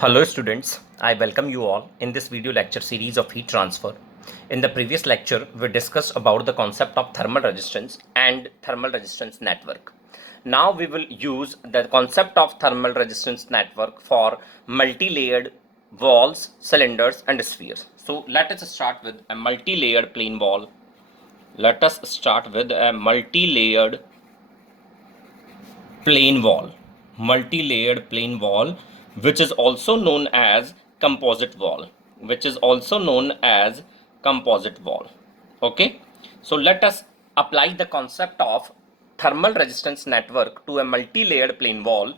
Hello students, I welcome you all in this video lecture series of heat transfer. In the previous lecture, we discussed about the concept of thermal resistance and thermal resistance network. Now we will use the concept of thermal resistance network for multi-layered walls, cylinders and spheres. So let us start with a multi-layered plane wall. Let us start with a multi-layered plane wall. Multi-layered plane wall, which is also known as composite wall, okay. So let us apply the concept of thermal resistance network to a multi-layered plane wall,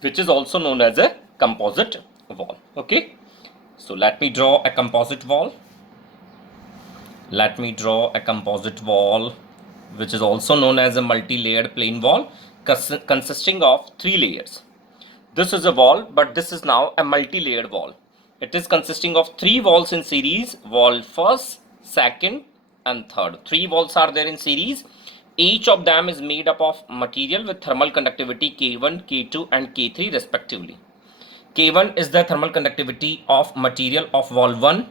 which is also known as a composite wall, okay. So let me draw a composite wall. Which is also known as a multi-layered plane wall, consisting of 3 layers. This is a wall, but this is now a multi-layered wall. It is consisting of 3 walls in series, wall first, second and third. 3 walls are there in series. Each of them is made up of material with thermal conductivity K1, K2 and K3 respectively. K1 is the thermal conductivity of material of wall 1.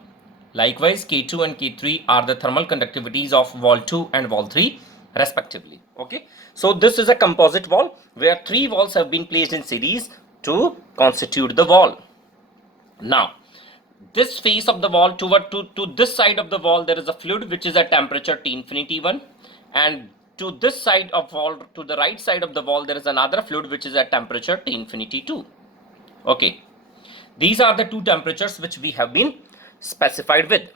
Likewise, K2 and K3 are the thermal conductivities of wall 2 and wall 3 respectively. Okay. So this is a composite wall where 3 walls have been placed in series to constitute the wall. Now, this face of the wall to this side of the wall, there is a fluid which is at temperature T infinity 1, and to this side of wall, to the right side of the wall, there is another fluid which is at temperature T infinity 2. Okay, these are the two temperatures which we have been specified with.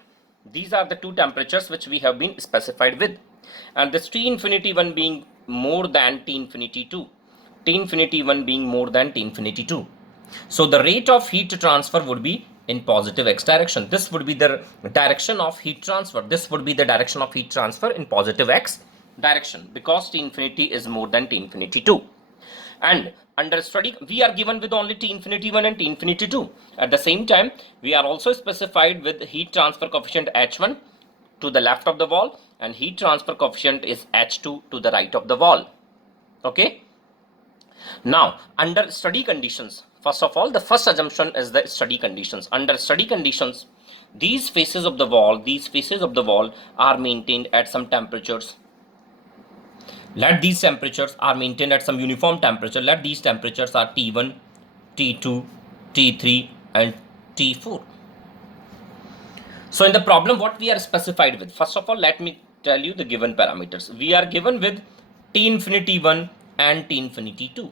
And this T infinity 1 being more than T infinity 2. So the rate of heat transfer would be in positive x direction. This would be the direction of heat transfer. In positive x direction, because T infinity is more than T infinity 2. And under study, we are given with only T infinity 1 and T infinity 2. At the same time, we are also specified with heat transfer coefficient H1 to the left of the wall, and heat transfer coefficient is H2 to the right of the wall. Okay. Now, under study conditions, first of all, the first assumption is the study conditions. Under study conditions, these faces of the wall are maintained at some temperatures. Let these temperatures are maintained at some uniform temperature. Let these temperatures are T1, T2, T3 and T4. So in the problem, what we are specified with, first of all, let me tell you the given parameters. We are given with T infinity 1 and T infinity 2.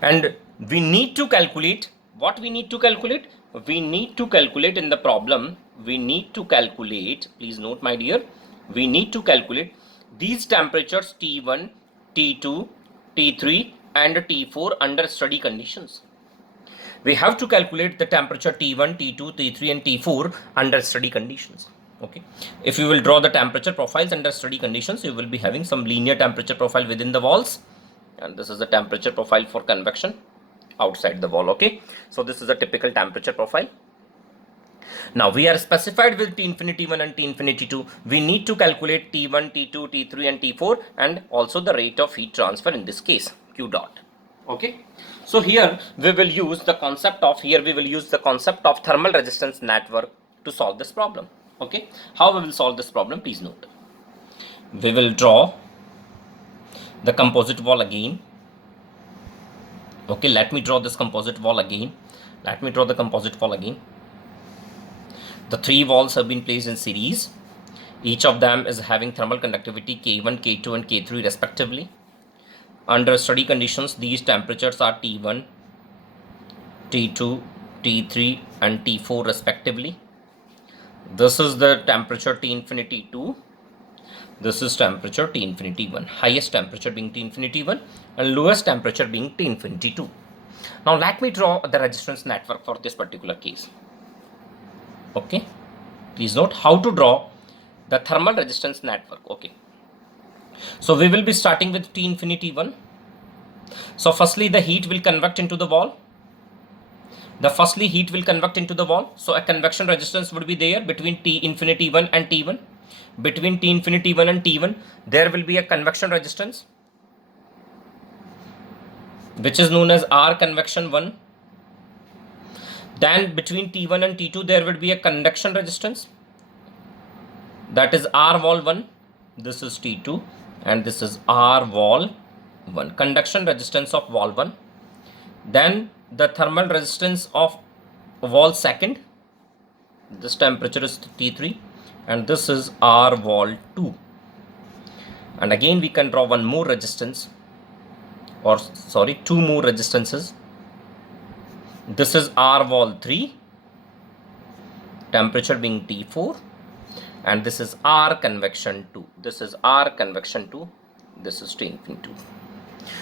And we need to calculate, what we need to calculate? We need to calculate in the problem, please note my dear, we need to calculate these temperatures T1, T2, T3 and T4 under study conditions. We have to calculate the temperature T1, T2, T3 and T4 under study conditions. Okay. If you will draw the temperature profiles under study conditions, you will be having some linear temperature profile within the walls. And this is the temperature profile for convection outside the wall. Okay. So this is a typical temperature profile. Now we are specified with T infinity 1 and T infinity 2. We need to calculate T1, T2, T3 and T4 and also the rate of heat transfer in this case, Q dot. Okay. So here we will use the concept of thermal resistance network to solve this problem. Okay. How we will solve this problem? Please note. We will draw the composite wall again. Okay, let me draw this composite wall again. The 3 walls have been placed in series. Each of them is having thermal conductivity K1, K2 and K3 respectively. Under study conditions, these temperatures are T1, T2, T3 and T4 respectively. This is the temperature T infinity 2. This is temperature T infinity 1. Highest temperature being T infinity 1 and lowest temperature being T infinity 2. Now let me draw the resistance network for this particular case. Okay. Please note how to draw the thermal resistance network. Okay. So we will be starting with T infinity 1. So firstly, the heat will convect into the wall. So a convection resistance would be there between T infinity 1 and T1. Between T infinity 1 and T1, there will be a convection resistance, which is known as R convection 1. Then between T1 and T2 there would be a conduction resistance, that is R wall 1, this is T2, and this is R wall 1, conduction resistance of wall 1. Then the thermal resistance of wall 2nd, this temperature is T3, and this is R wall 2. And again we can draw one more resistance, or sorry, two more resistances. This is R wall 3, temperature being T4, and this is R convection 2. This is R convection 2, this is T infinity 2.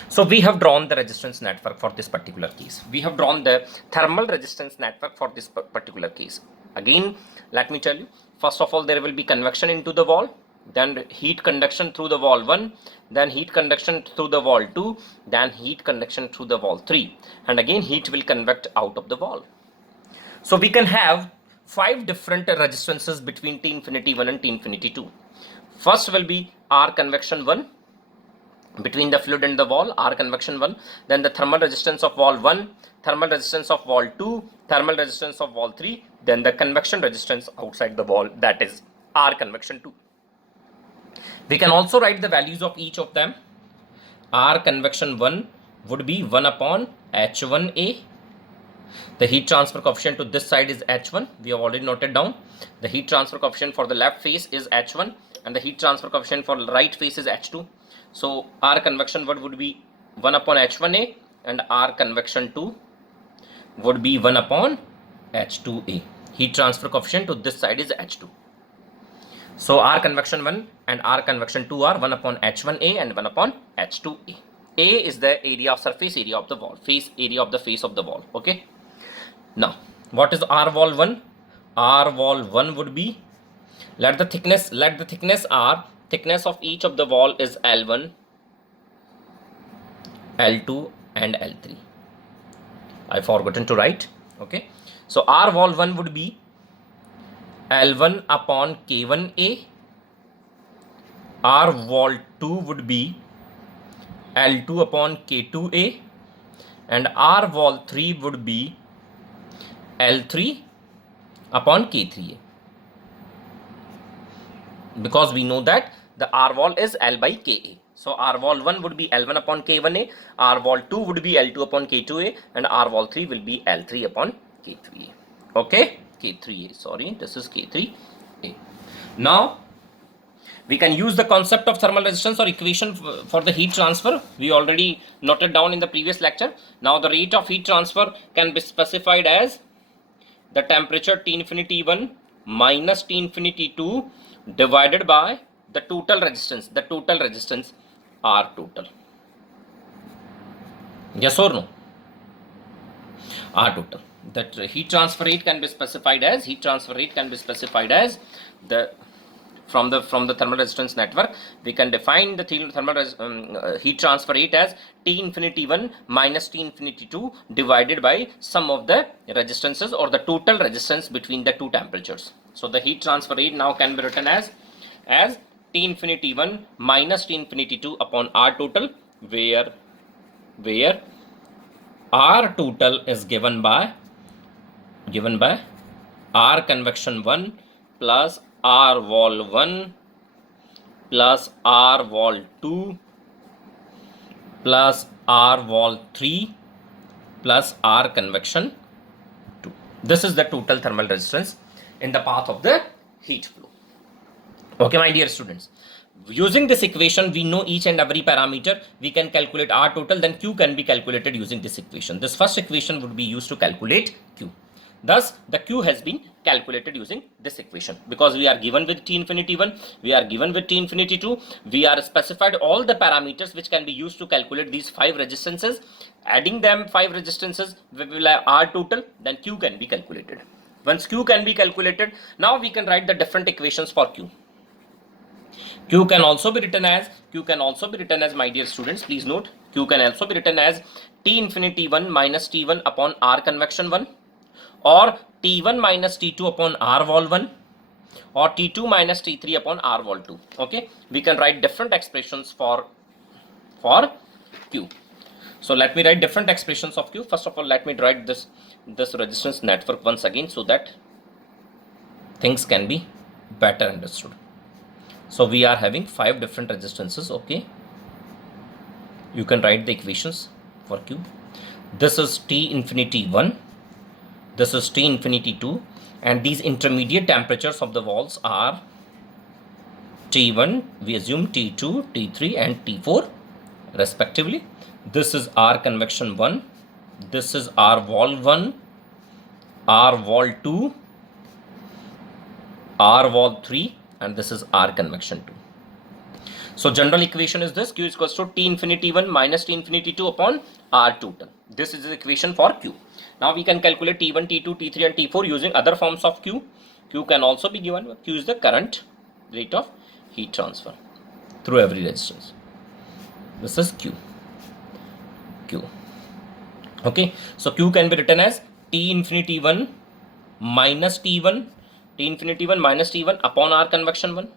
So we have drawn the resistance network for this particular case. We have drawn the thermal resistance network for this particular case. Again, let me tell you, first of all, there will be convection into the wall, then heat conduction through the wall 1, then heat conduction through the wall 2, then heat conduction through the wall 3, and again heat will convect out of the wall. So we can have 5 different resistances between T infinity 1 and T infinity 2. First will be R convection 1, between the fluid and the wall, R convection 1, then the thermal resistance of wall 1, thermal resistance of wall 2, thermal resistance of wall 3, then the convection resistance outside the wall, that is R convection 2. We can also write the values of each of them. R convection 1 would be 1 upon H1A. The heat transfer coefficient to this side is H1. We have already noted down. The heat transfer coefficient for the left face is H1, and the heat transfer coefficient for the right face is H2. So R convection 1 would be 1 upon H1A, and R convection 2 would be 1 upon H2A. Heat transfer coefficient to this side is H2. So R convection 1 and R convection 2 are 1 upon H1A and 1 upon H2A. A is the area of surface area of the wall, face area of the face of the wall. Okay. Now, what is R wall 1? R wall 1 would be, let the thickness R, thickness of each of the wall is L1, L2 and L3. I forgotten to write. Okay. So R wall 1 would be L1 upon K1A. R wall 2 would be L2 upon K2A, and R wall 3 would be L3 upon K3A, because we know that the R wall is L by Ka. So R wall 1 would be L1 upon K1A, R wall 2 would be L2 upon K2A, and R wall 3 will be L3 upon K3A. Okay, K3A, sorry, this is K3A. Now we can use the concept of thermal resistance or equation for the heat transfer. We already noted down in the previous lecture. Now the rate of heat transfer can be specified as the temperature T infinity 1 minus T infinity 2 divided by the total resistance R total. Yes or no? R total. That heat transfer rate can be specified as the from the thermal resistance network, we can define the thermal heat transfer rate as T infinity 1 minus T infinity 2 divided by sum of the resistances or the total resistance between the two temperatures. So the heat transfer rate now can be written as T infinity 1 minus T infinity 2 upon R total, where R total is given by R convection 1 plus R wall 1 plus R wall 2 plus R wall 3 plus R convection 2. This is the total thermal resistance in the path of the heat flow. Okay, my dear students. Using this equation, we know each and every parameter. We can calculate R total, then Q can be calculated using this equation. This first equation would be used to calculate Q. Thus, the Q has been calculated using this equation, because we are given with T infinity 1, we are given with T infinity 2, we are specified all the parameters which can be used to calculate these 5 resistances. Adding them 5 resistances, we will have R total, then Q can be calculated. Once Q can be calculated, now we can write the different equations for Q. Q can also be written as, my dear students, please note, Q can also be written as T infinity 1 minus T1 upon R convection 1, or T1 minus T2 upon R wall 1, or T2 minus T3 upon R wall 2. Okay, we can write different expressions for Q. So let me write different expressions of Q. First of all, let me write this resistance network once again so that things can be better understood. So we are having 5 different resistances. Okay, you can write the equations for Q. This is T infinity 1, this is T infinity 2, and these intermediate temperatures of the walls are T1, we assume T2, T3 and T4 respectively. This is R convection 1, this is R wall 1, R wall 2, R wall 3, and this is R convection 2. So general equation is this: Q is equals to T infinity 1 minus T infinity 2 upon R total. This is the equation for Q. Now we can calculate T1, T2, T3 and T4 using other forms of Q. Q can also be given. Q is the current rate of heat transfer through every resistance. This is Q. Okay, so Q can be written as T infinity 1 minus T1, T infinity 1 minus T1 upon R convection 1.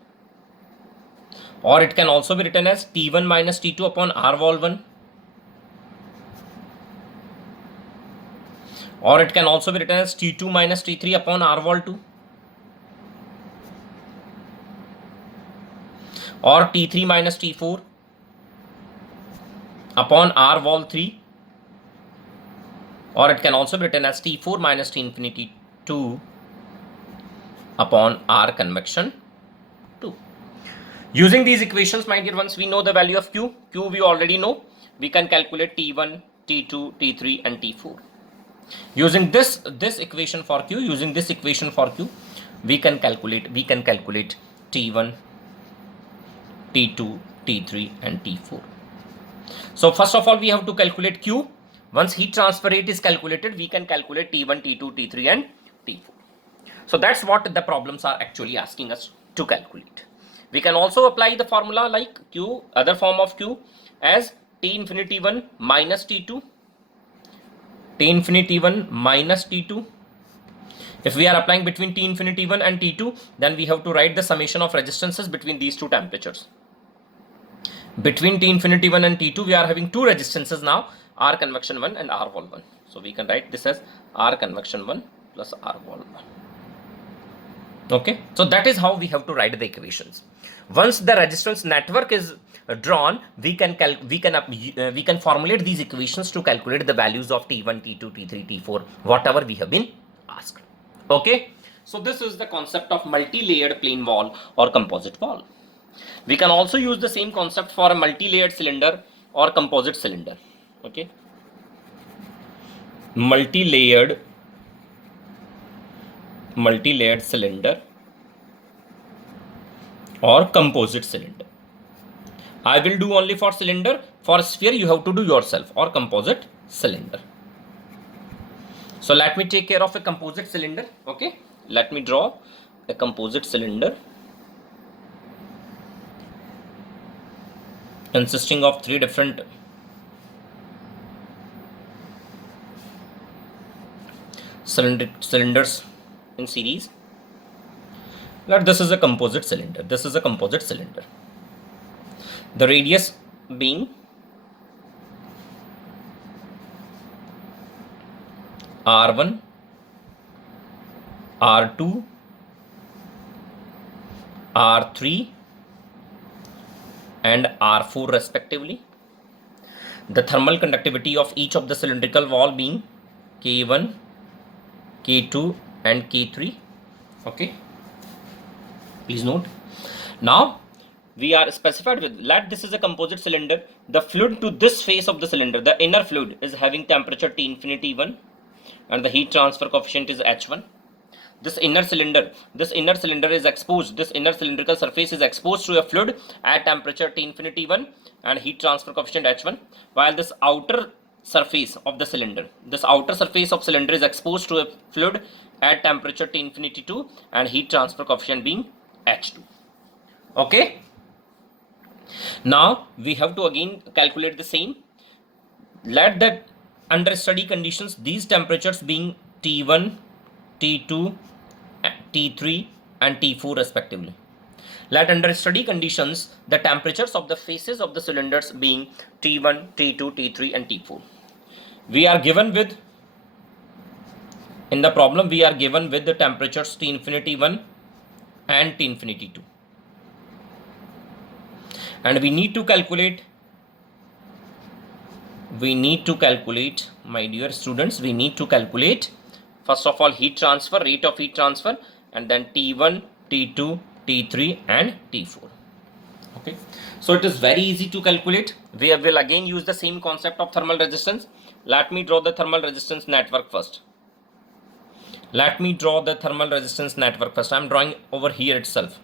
Or it can also be written as T1 minus T2 upon R wall 1. Or it can also be written as T2 minus T3 upon R wall 2. Or T3 minus T4 upon R wall 3. Or it can also be written as T4 minus T infinity 2 upon R convection 2. Using these equations, my dear ones, we know the value of Q. Q we already know. We can calculate T1, T2, T3 and T4. Using this equation for Q, we can calculate T1, T2, T3 and T4. So first of all, we have to calculate Q. Once heat transfer rate is calculated, we can calculate T1, T2, T3 and T4. So that's what the problems are actually asking us to calculate. We can also apply the formula like Q, other form of Q, as T infinity 1 minus T2, T infinity 1 minus T2. If we are applying between T infinity 1 and T2, then we have to write the summation of resistances between these two temperatures. Between T infinity 1 and T2, we are having two resistances now, R convection 1 and R wall 1. So we can write this as R convection 1 plus R wall 1. Okay, so that is how we have to write the equations. Once the resistance network is drawn, we can formulate these equations to calculate the values of T1, T2, T3, T4, whatever we have been asked. Okay, so this is the concept of multi-layered plain wall or composite wall. We can also use the same concept for a multi-layered cylinder or composite cylinder. Okay, multi-layered cylinder or composite cylinder. I will do only for cylinder. For sphere, you have to do yourself, or composite cylinder. So let me take care of a composite cylinder. Okay, let me draw a composite cylinder consisting of 3 different cylinders in series. Let this is a composite cylinder. The radius being R1, R2, R3 and R4 respectively. The thermal conductivity of each of the cylindrical wall being K1, K2 and K3. Okay, please note. Now we are specified with, let this is a composite cylinder. The fluid to this face of the cylinder, the inner fluid, is having temperature T infinity 1 and the heat transfer coefficient is H1. This inner cylinder is exposed, this inner cylindrical surface is exposed to a fluid at temperature T infinity 1 and heat transfer coefficient H1, while this outer surface of the cylinder, is exposed to a fluid at temperature T infinity 2 and heat transfer coefficient being H2. Okay, now we have to again calculate the same. Let that under study conditions, these temperatures being T1, T2, T3 and T4 respectively. Let under steady conditions the temperatures of the faces of the cylinders being T1, T2, T3 and T4. We are given with, in the problem we are given with the temperatures T infinity 1 and T infinity 2. And we need to calculate, my dear students, we need to calculate first of all heat transfer, rate of heat transfer, and then T1, T2, T3 and T4. Okay, so it is very easy to calculate. We will again use the same concept of thermal resistance. Let me draw the thermal resistance network first. I am drawing over here itself.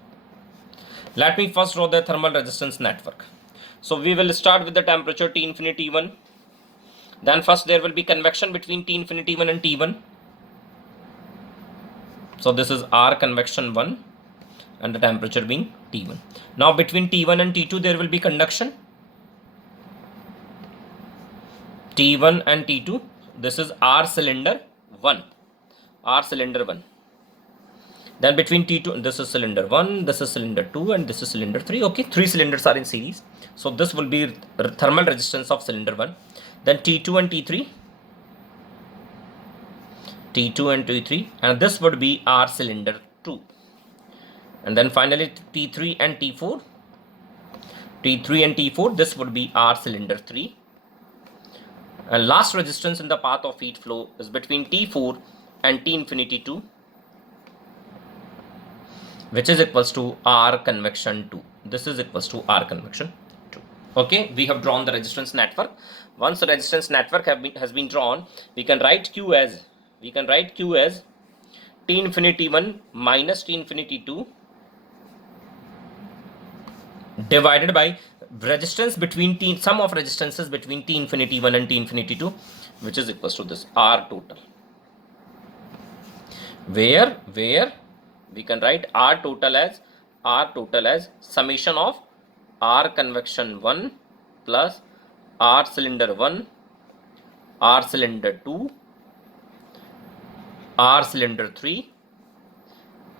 Let me first draw the thermal resistance network. So we will start with the temperature T infinity 1. Then first there will be convection between T infinity 1 and T1. So this is R convection 1 and the temperature being T1. Now between T1 and T2 there will be conduction. T1 and T2, this is R cylinder 1. Then between T2, this is cylinder 1, this is cylinder 2 and this is cylinder 3. Okay, 3 cylinders are in series. So this will be thermal resistance of cylinder 1. Then T2 and T3. And this would be R cylinder 2. And then finally T3 and T4. This would be R cylinder 3. And last resistance in the path of heat flow is between T4 and T infinity 2, which is equals to R convection 2. This is equals to R convection 2. Okay, we have drawn the resistance network. Once the resistance network has been drawn, we can write Q as T infinity 1 minus T infinity 2 divided by resistance between sum of resistances between T infinity 1 and T infinity 2, which is equals to this R total. Where we can write R total as summation of R convection 1 plus R cylinder 1, R cylinder 2, R cylinder 3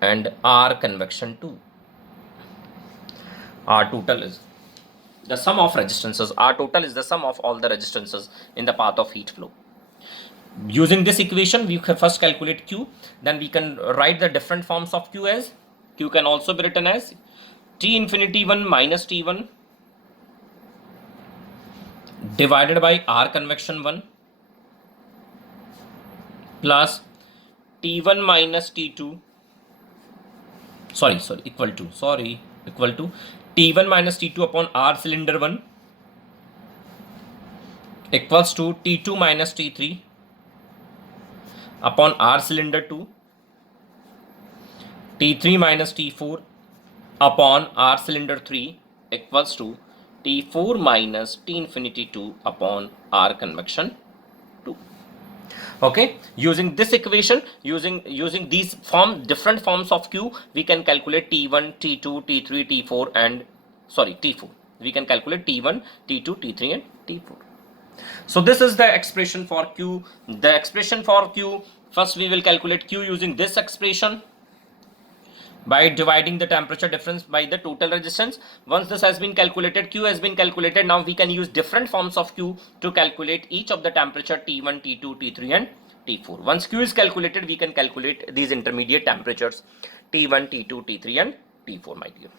and R convection 2. R total is the sum of resistances. R total is the sum of all the resistances in the path of heat flow. Using this equation, we can first calculate Q. Then we can write the different forms of Q as, Q can also be written as T infinity 1 minus T1 divided by R convection 1 plus T1 minus T2, equal to T1 minus T2 upon R cylinder 1 equals to T2 minus T3 upon R cylinder 2, T3 minus T4 upon R cylinder 3 equals to T4 minus T infinity 2 upon R convection 2. Okay, using this equation, using these different forms of Q, we can calculate T1, T2, T3, T4 and T4. We can calculate T1, T2, T3 and T4. So this is the expression for Q. The expression for Q, first we will calculate Q using this expression by dividing the temperature difference by the total resistance. Once this has been calculated, Q has been calculated, now we can use different forms of Q to calculate each of the temperature T1, T2, T3 and T4. Once Q is calculated, we can calculate these intermediate temperatures T1, T2, T3 and T4, my dear.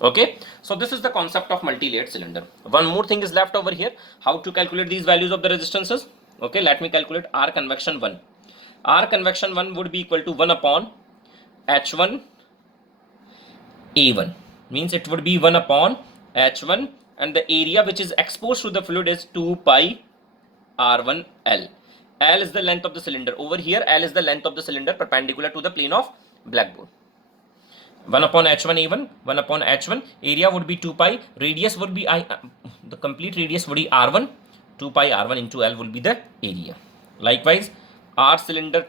Okay, so this is the concept of multi-layered cylinder. One more thing is left over here, how to calculate these values of the resistances. Okay, let me calculate R convection 1. R convection 1 would be equal to 1 upon H1 A1, means it would be 1 upon H1 and the area which is exposed to the fluid is 2 pi R1 L. L is the length of the cylinder. Over here L is the length of the cylinder perpendicular to the plane of blackboard. 1 upon H1 A1, 1 upon H1, area would be 2 pi, radius would be the complete radius would be R1, 2 pi R1 into L will be the area. Likewise, R cylinder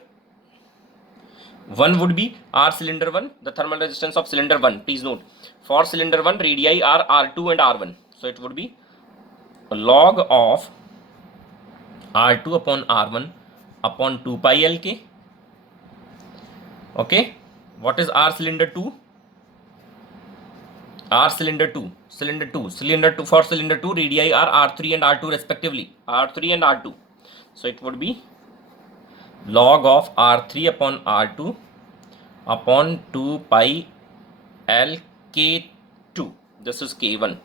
1 would be R cylinder 1, the thermal resistance of cylinder 1. Please note, for cylinder 1, radii are R2 and R1. So it would be log of R2 upon R1 upon 2 pi Lk. Okay, what is R cylinder 2? R cylinder 2, for cylinder 2 radii are R3 and R2 respectively, R3 and R2. So it would be log of R3 upon R2 upon 2 pi L K2. This is K1.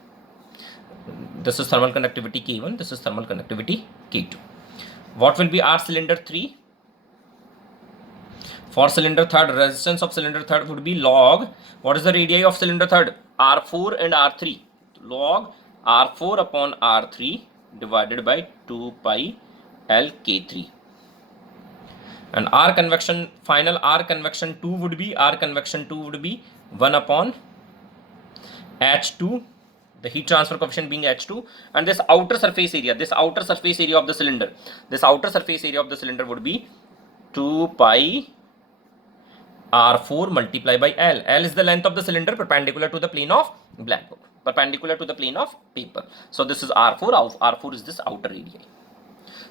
This is thermal conductivity K1. This is thermal conductivity K2. What will be R cylinder 3? For cylinder third, resistance of cylinder third would be log. What is the radii of cylinder third? R4 and R3. Log R4 upon R3 divided by 2 pi L K3. And R convection, final R convection 2 would be 1 upon H2, the heat transfer coefficient being H2, and this outer surface area of the cylinder, would be 2 pi R4 multiplied by L. L is the length of the cylinder perpendicular to the plane of blackboard, perpendicular to the plane of paper. So this is R4, R4 is this outer radii.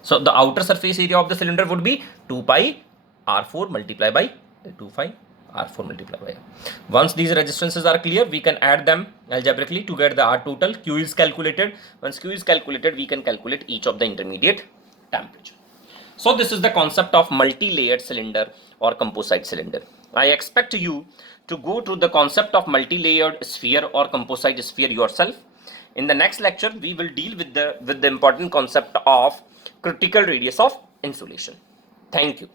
So the outer surface area of the cylinder would be 2 pi R4 multiplied by 2 pi R4 multiplied by L. Once these resistances are clear, we can add them algebraically to get the R total. Q is calculated. Once Q is calculated, we can calculate each of the intermediate temperature. So this is the concept of multi-layered cylinder or composite cylinder. I expect you to go through the concept of multi-layered sphere or composite sphere yourself. In the next lecture, we will deal with the important concept of critical radius of insulation. Thank you.